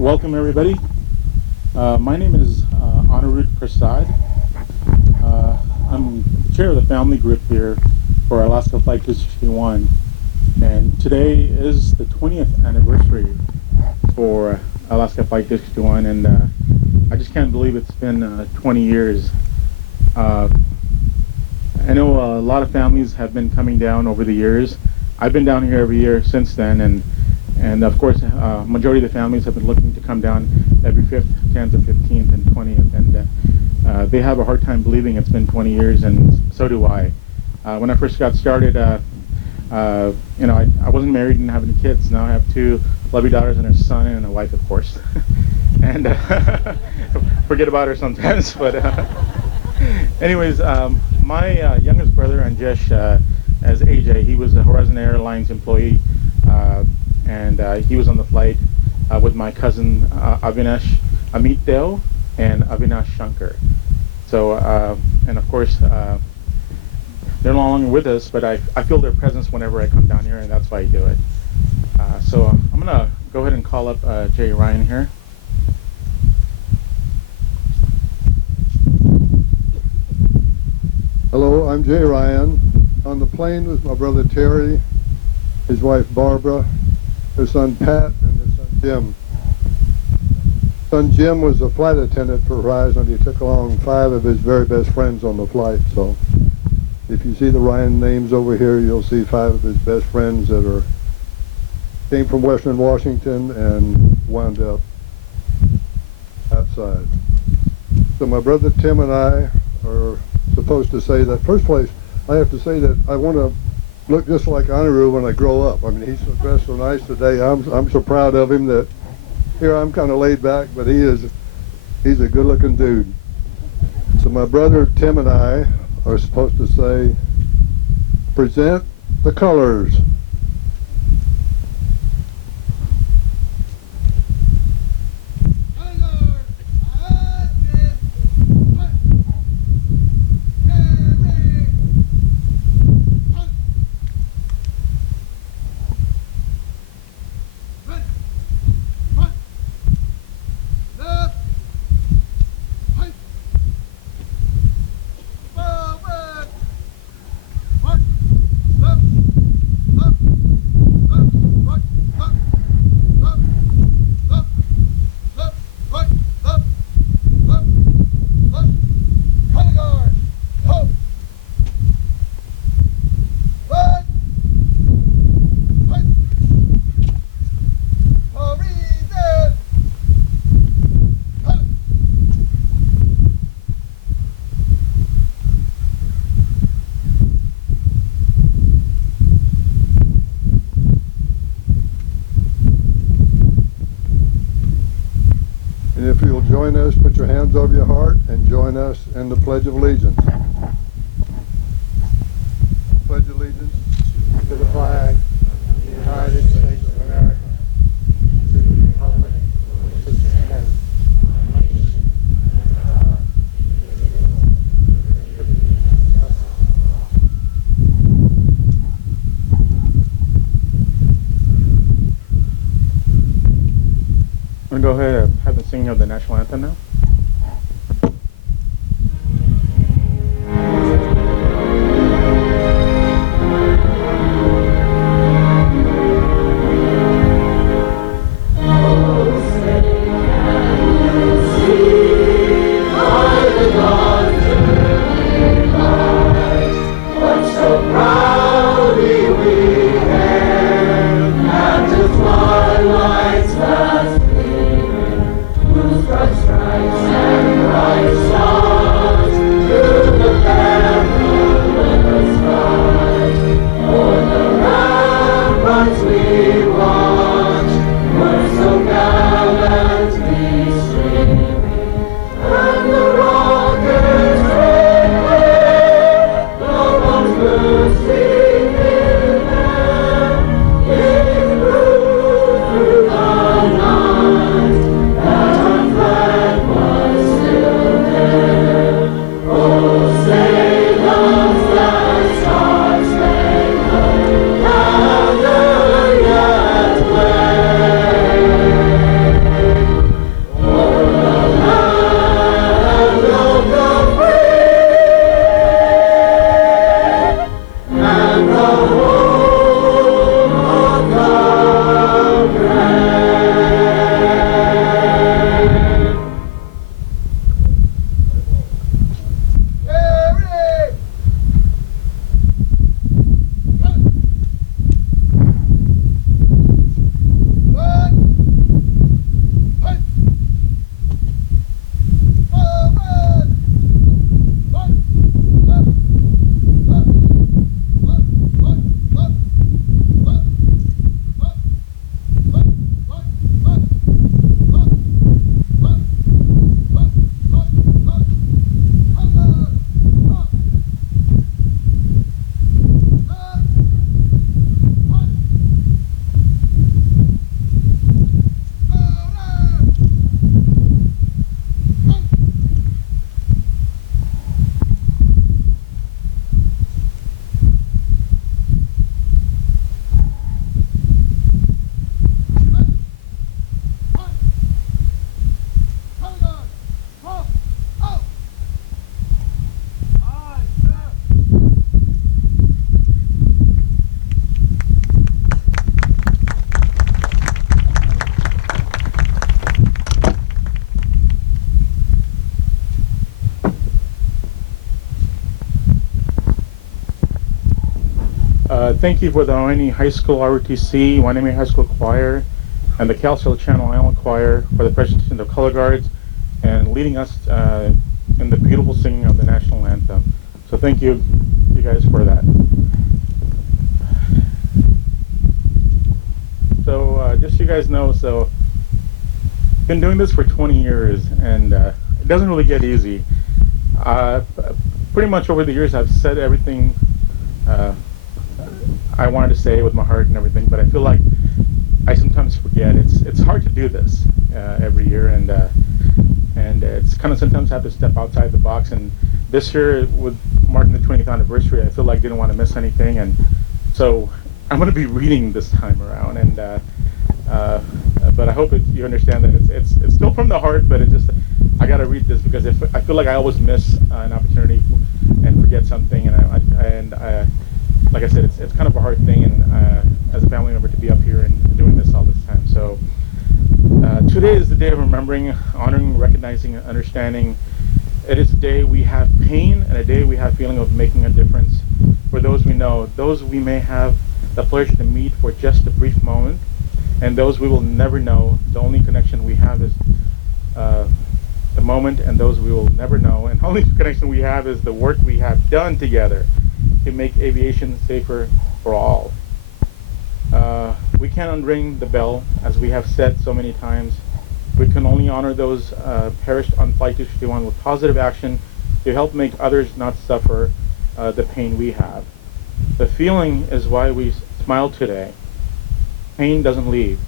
Welcome everybody. My name is Anirudh Prasad. I'm the chair of the family group here for Alaska Flight 261, and today is the 20th anniversary for Alaska Flight 261, and I just can't believe it's been 20 years. I know a lot of families have been coming down over the years. I've been down here every year since then, and of course, majority of the families have been looking to come down every 5th, 10th, or 15th, and 20th, and they have a hard time believing it's been 20 years, and so do I. When I first got started, I wasn't married and didn't have any kids. Now I have 2 lovely daughters and a son and a wife, of course. And forget about her sometimes, but anyways, my youngest brother, Anjesh, as AJ, he was a Horizon Airlines employee, and he was on the flight with my cousin Amit Deo and Avinash Shankar. So, and of course, they're no longer with us, but I feel their presence whenever I come down here, and that's why I do it. So I'm going to go ahead and call up Jay Ryan here. Hello, I'm Jay Ryan. On the plane was my brother Terry, his wife Barbara, their son Pat, and their son Jim. Son Jim was a flight attendant for Horizon. He took along 5 of his very best friends on the flight. So if you see the Ryan names over here, you'll see 5 of his best friends that came from Western Washington and wound up outside. So my brother Tim and I are supposed to say that. First place, I have to say that I want to look just like Anirudh when I grow up. I mean, he's dressed so nice today. I'm so proud of him that here I'm kind of laid back, but he's a good-looking dude. So my brother Tim and I are supposed to say, present the colors. And if you'll join us, put your hands over your heart and join us in the Pledge of Allegiance. Pledge allegiance to the flag of the United States of America, to the republic which stands one nation, I'm going to go ahead and have the singing of the national anthem now. Whose bright stripes Thank you for the Waianae High School ROTC, Waianae High School Choir, and the Cal Channel Island Choir for the presentation of color guards and leading us in the beautiful singing of the national anthem. So thank you guys for that. So just so you guys know, so been doing this for 20 years, and it doesn't really get easy. Pretty much over the years, I've said everything I wanted to say with my heart and everything, but I feel like I sometimes forget. It's hard to do this every year, and it's kind of sometimes have to step outside the box. And this year, with marking the 20th anniversary, I feel like I didn't want to miss anything, and so I'm going to be reading this time around. And but I hope you understand that it's still from the heart, but it just I got to read this because I feel like I always miss an opportunity and forget something, and I like I said, it's kind of a hard thing, and as a family member, to be up here and doing this all this time. So today is the day of remembering, honoring, recognizing, and understanding. It is a day we have pain, and a day we have feeling of making a difference for those we know, those we may have the pleasure to meet for just a brief moment, and those we will never know. The only connection we have is the moment, and those we will never know. And the only connection we have is the work we have done together to make aviation safer for all. We can't unring the bell, as we have said so many times. We can only honor those perished on Flight 251 with positive action to help make others not suffer the pain we have. The feeling is why we smile today. Pain doesn't leave,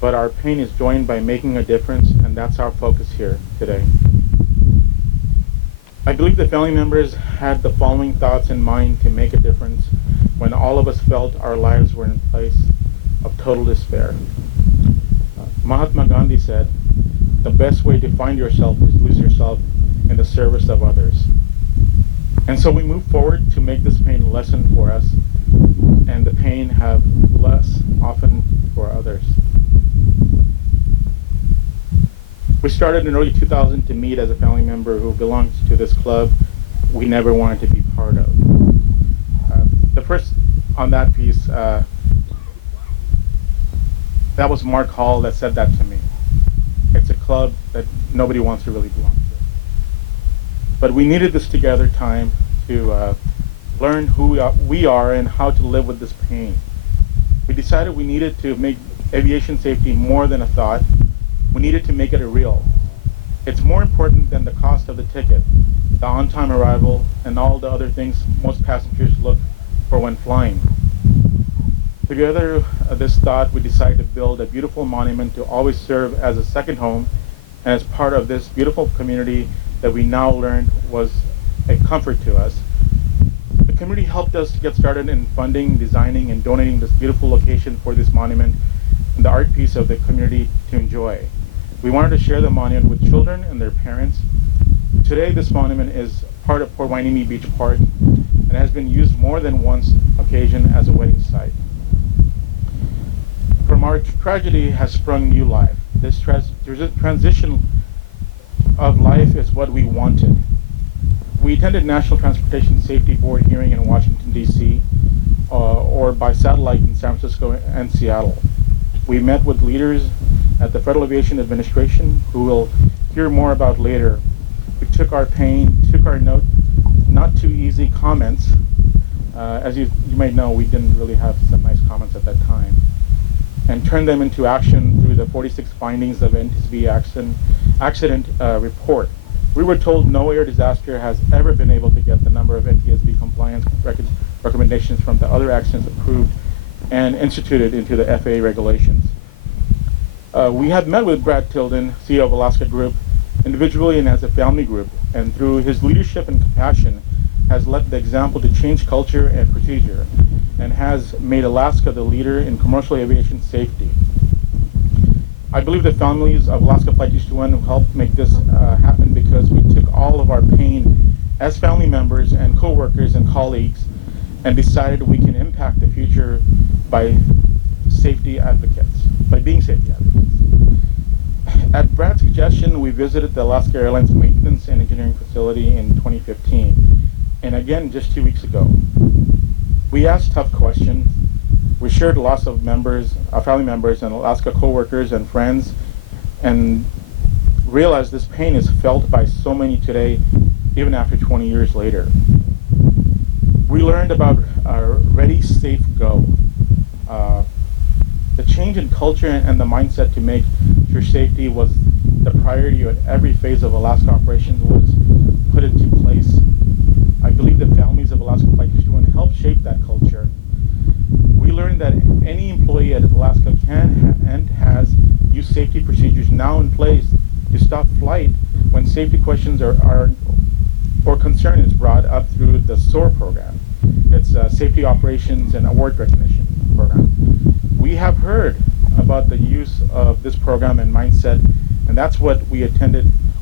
but our pain is joined by making a difference, and that's our focus here today. I believe the family members had the following thoughts in mind to make a difference when all of us felt our lives were in a place of total despair. Mahatma Gandhi said, "The best way to find yourself is to lose yourself in the service of others." And so we move forward to make this pain lessen for us, and the pain have less often for others. We started in early 2000 to meet as a family member who belongs to this club we never wanted to be part of. The first on that piece, that was Mark Hall that said that to me. It's a club that nobody wants to really belong to. But we needed this together time to learn who we are and how to live with this pain. We decided we needed to make aviation safety more than a thought. We needed to make it a real. It's more important than the cost of the ticket, the on-time arrival, and all the other things most passengers look for when flying. Together, this thought, we decided to build a beautiful monument to always serve as a second home and as part of this beautiful community that we now learned was a comfort to us. The community helped us get started in funding, designing, and donating this beautiful location for this monument and the art piece of the community to enjoy. We wanted to share the monument with children and their parents. Today, this monument is part of Port Waianae Beach Park and has been used more than once occasion as a wedding site. From our tragedy has sprung new life. This transition of life is what we wanted. We attended National Transportation Safety Board hearing in Washington, D.C., or by satellite in San Francisco and Seattle. We met with leaders at the Federal Aviation Administration, who we'll hear more about later. We took our pain, took our not too easy comments. As you may know, we didn't really have some nice comments at that time, and turned them into action through the 46 findings of NTSB accident report. We were told no air disaster has ever been able to get the number of NTSB compliance recommendations from the other accidents approved and instituted into the FAA regulations. We had met with Brad Tilden, CEO of Alaska Group, individually and as a family group, and through his leadership and compassion has led the example to change culture and procedure, and has made Alaska the leader in commercial aviation safety. I believe the families of Alaska Flight 221 helped make this happen because we took all of our pain as family members and co-workers and colleagues and decided we can impact the future by safety advocates, by being safety advocates. At Brad's suggestion, we visited the Alaska Airlines Maintenance and Engineering Facility in 2015, and again just 2 weeks ago. We asked tough questions. We shared lots of members, our family members, and Alaska coworkers and friends, and realized this pain is felt by so many today, even after 20 years later. We learned about Ready, Safe, Go. The change in culture and the mindset to make sure safety was the priority at every phase of Alaska operations was put into place. I believe the families of Alaska Flight 61 helped shape that culture. We learned that any employee at Alaska can and has used safety procedures now in place to stop flight when safety questions are or concern is brought up through the SOAR program. It's Safety Operations and Award Recognition program. We have heard about the use of this program and mindset, and that's what we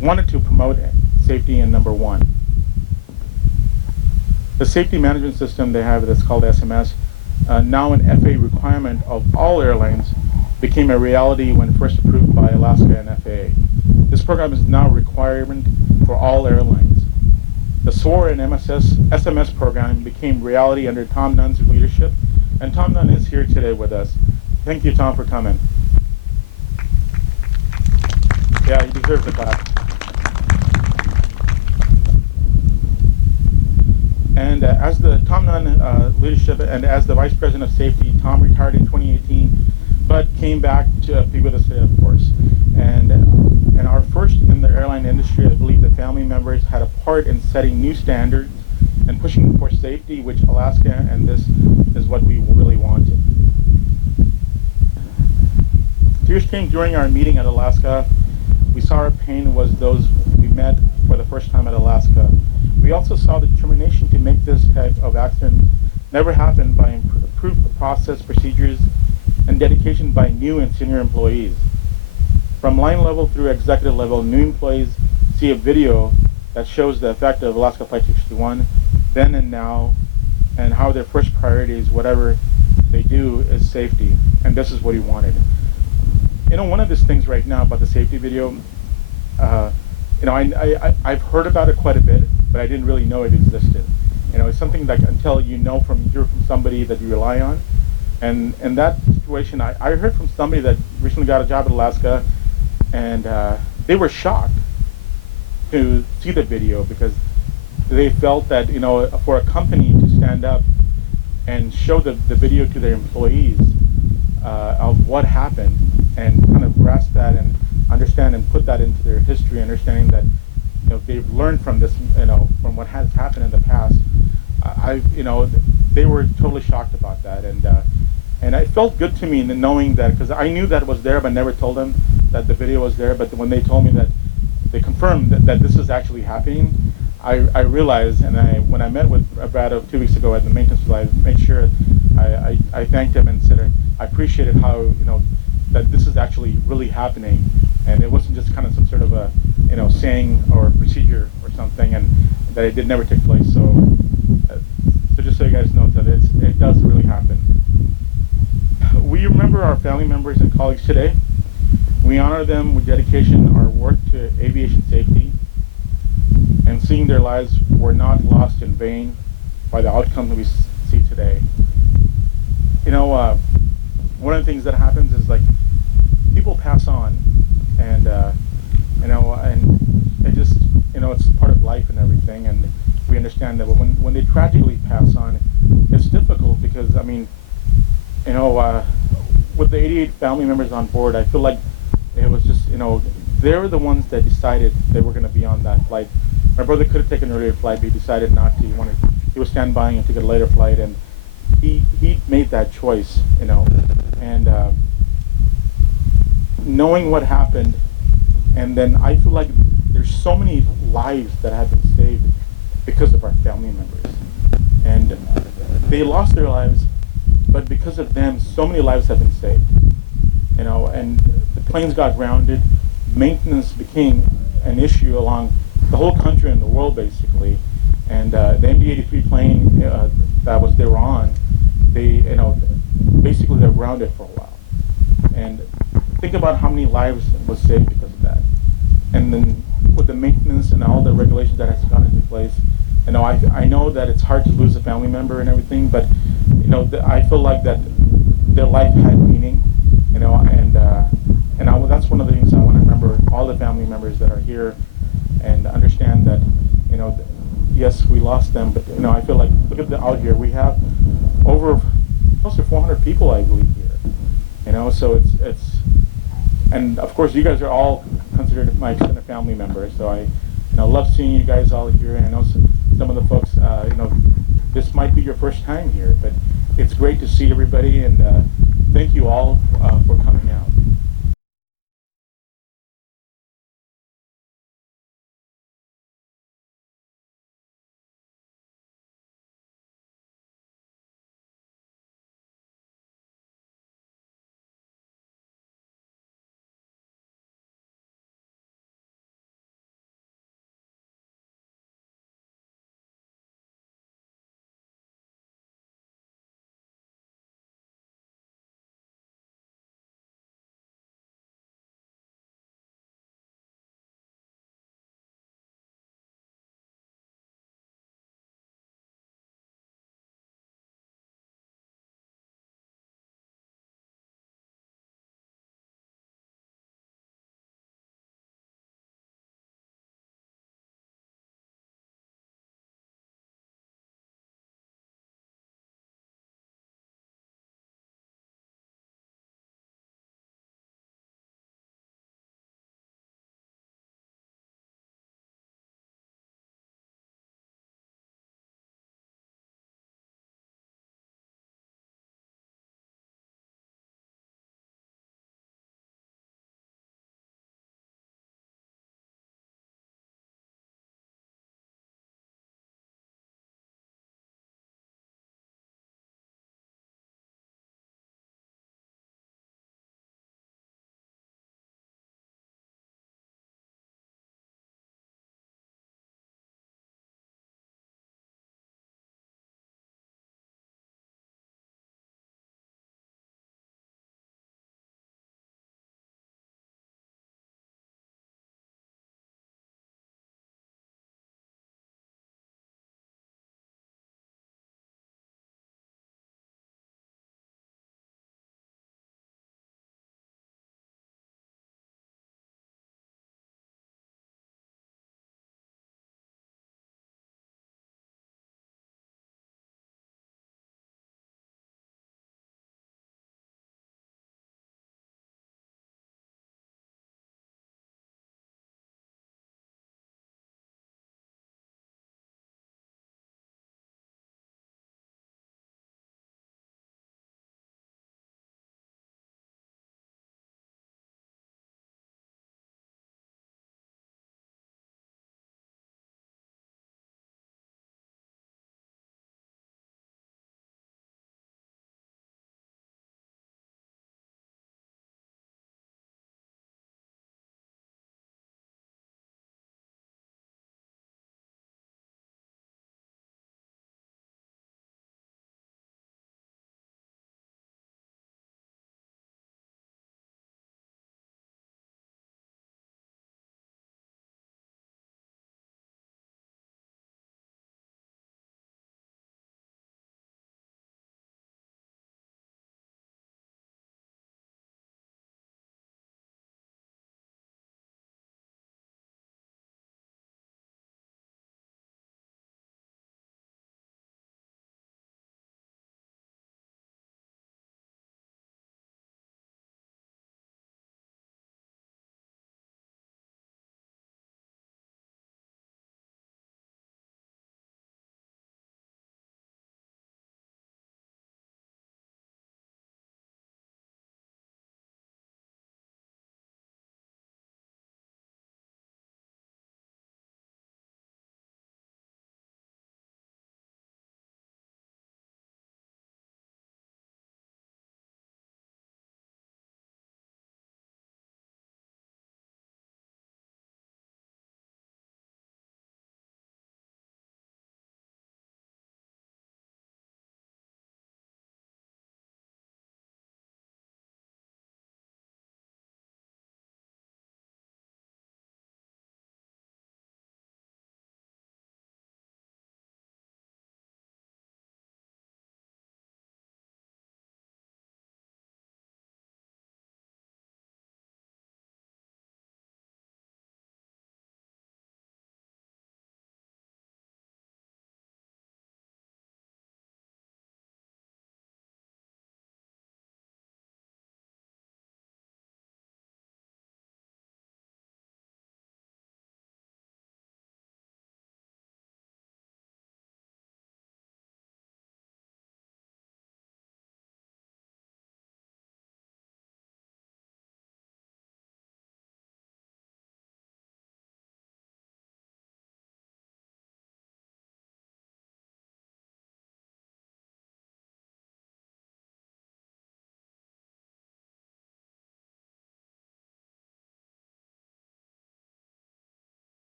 wanted to promote safety in number one. The safety management system they have that's called SMS, now an FAA requirement of all airlines, became a reality when first approved by Alaska and FAA. This program is now a requirement for all airlines. The SOAR and SMS program became reality under Tom Nunn's leadership, and Tom Nunn is here today with us. Thank you, Tom, for coming. Yeah, you deserve the clap. And as the Tom Nunn leadership and as the Vice President of Safety, Tom retired in 2018, but came back to be with us today, of course. And our first in the airline industry, I believe the family members had a part in setting new standards and pushing for safety, which Alaska and this is what we really wanted. Tears came during our meeting at Alaska. We saw our pain was those we met for the first time at Alaska. We also saw the determination to make this type of accident never happen by improved process, procedures, and dedication by new and senior employees. From line level through executive level, new employees see a video that shows the effect of Alaska Flight 61 then and now, and how their first priority is whatever they do is safety, and this is what he wanted. You know, one of these things right now about the safety video, you know, I've heard about it quite a bit, but I didn't really know it existed. You know, it's something that until you hear from somebody that you rely on, and in that situation, I heard from somebody that recently got a job at Alaska, and they were shocked to see the video because they felt that, you know, for a company to stand up and show the video to their employees of what happened and kind of grasp that and understand and put that into their history, understanding that, you know, they've learned from this, you know, from what has happened in the past. You know, they were totally shocked about that, and it felt good to me knowing that, because I knew that it was there, but never told them that the video was there. But when they told me that, they confirmed that this is actually happening, I realized, and when I met with Brad 2 weeks ago at the maintenance facility, I made sure I thanked him and said I appreciated how, you know, that this is actually really happening, and it wasn't just kind of some sort of a, you know, saying or procedure or something, and that it did never take place. So just so you guys know that it does really happen. We remember our family members and colleagues today. We honor them with dedication, our work to aviation safety, and seeing their lives were not lost in vain by the outcome that we see today. You know, one of the things that happens is, like, people pass on, and you know, and it just, you know, it's part of life and everything, and we understand that. But when they tragically pass on, it's difficult because, I mean, you know, with the 88 family members on board, I feel like it was just, you know, they were the ones that decided they were going to be on that flight. My brother could have taken an earlier flight, but he decided not to. He was standby and took a later flight, and he made that choice, you know. And knowing what happened, and then I feel like there's so many lives that have been saved because of our family members. And they lost their lives, but because of them, so many lives have been saved. You know, and the planes got grounded, maintenance became an issue along the whole country and the world, basically. And the MD-83 plane that they were on, you know, basically they're grounded for a while. And think about how many lives was saved because of that. And then with the maintenance and all the regulations that has gone into place, you know, I know that it's hard to lose a family member and everything, but I feel like that their life had meaning, that's one of the things I want to remember all the family members that are here, and understand that, yes, we lost them, but I feel like, look at out here, we have over close to 400 people, I believe, here. So it's, and of course, you guys are all considered my extended family members. So I love seeing you guys all here. And I know some of the folks, this might be your first time here, but it's great to see everybody, and thank you all for coming out.